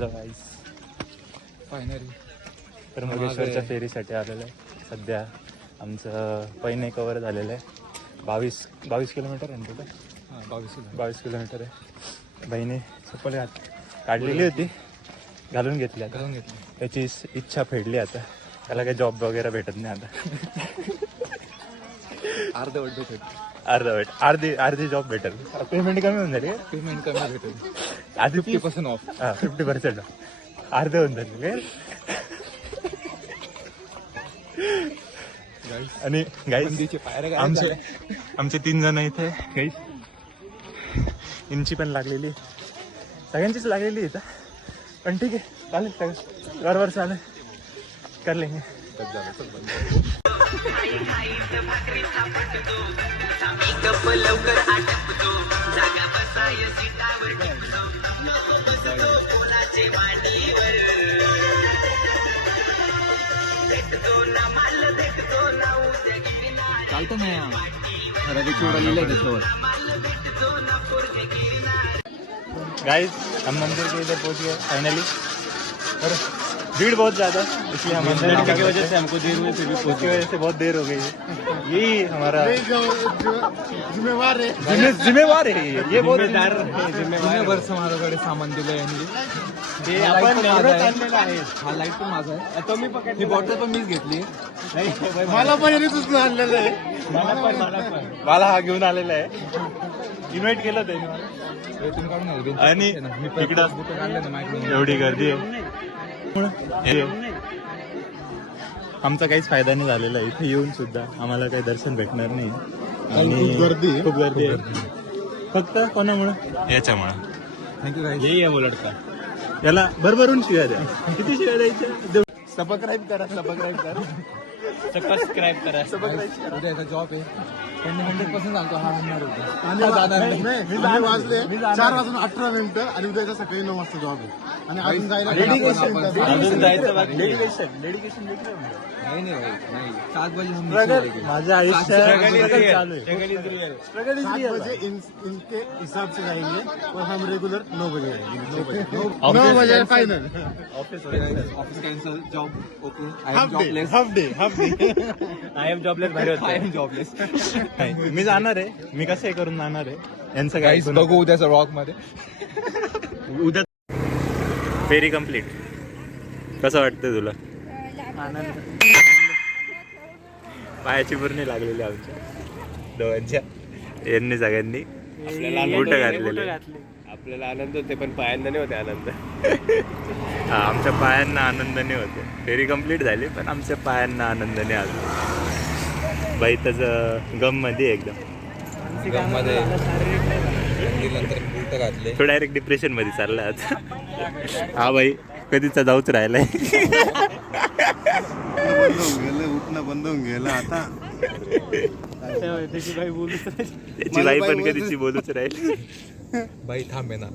Hello गाईस, finally त्र्यंबकेश्वरच्या फेरीसाठी आलेलं आहे. सध्या आमचं पैने कवर झालेलं आहे. 22 किलोमीटर आहे ना कुठं? 22 किलोमीटर आहे. बहिणी चप्पल काढलेली होती, घालून घेतली आता. त्याची इच्छा फेडली आता. त्याला काही जॉब वगैरे भेटत नाही आता. अर्धी जॉब भेटेल. पेमेंट कमी होऊन झाली. पेमेंट कमी भेटेल. आधी 50% ऑफ. 50% अर्धे होऊन झाले. आणि गाईस आमचे 3 जण इथे गाईस. इंची पण लागलेली, सगळ्यांचीच लागलेली इथं. पण ठीक आहे, चालेल सगळं बरोबर चालेल, कर लेंगे. चालतं नाही रविचूडा त्याच्यावर. गाइस हम मंदिर के इधर पहुंच गए फाइनली, और भीड़ बहुत ज़्यादा, इसलिए हम अंदर की वजह से हमको देर हुई, फिर भी उसकी वजह से बहुत देर हो गई है. यही हमारा जिम्मेवार है ये बहुत जिम्मेवार समारोहाकडे सामान दिलं यांनी. ते आपण निवडत आणलेलं आहे. हा लाईट पण माझा आहे. तो मी पकडली, बॉटल पण मीच घेतली. मला पण आणलेलं आहे. मला हा घेऊन आलेला आहे. इन्व्हाइट केलं त्याने आणि इकडं एवढी गर्दी आहे. आमचा काहीच फायदा नाही झालेला आहे. इथे येऊन सुद्धा आम्हाला काही दर्शन भेटणार नाही. आणि खूप गर्दी आहे. फक्त कोणामुळं? याच्यामुळं. थँक्यू गाईस. येई आहे लडका. याला भरभरून शिव्या द्या. किती शिव्या द्यायच्या? सबस्क्राईब करा. उद्या एका जॉब आहे. पण 100% सांगतो हा आणणार होता. मी वाजले 4 वाजून 18 मिनिटं आणि उद्याच्या सकाळी 9 वाजता जॉब आहे. आणि अजून जायला डेडिकेशन नाही भाई, नाही. 7 बजे माझं आयुष्य चालू आहे. 7 बजे इनके हिसाब से जाएंगे और हम रेगुलर 9 बजे आएंगे. 9 बजे final. Office cancel, job okay. I am jobless भारी होतं. I am jobless. मी जाणार आहे. मी कसं हे करून जाणार आहे यांचं काय गाईस बघू उद्याचा रॉक मध्ये. उद्या फेरी कम्प्लीट. कसं वाटतं तुला? पायाची पूर्ण लागलेली आमच्या दोघांच्या. यांनी सगळ्यांनी बुटं घातलेले. आपल्याला आनंद होते पण पायांना नाही होते आनंद. हा, आमच्या पायांना आनंद नाही होते. फेरी कम्प्लीट झाली पण आमच्या पायांना आनंद नाही आला. बाई त्याचं गम मध्ये एकदम तो डायरेक्ट डिप्रेशन मध्ये चालला आता. हा बाई कधीचा जाऊच राहिलाय. उठणं बंद होऊन गेलं आता. त्याची बाई पण कधीची बोलूच राहील. बाई थांबे ना.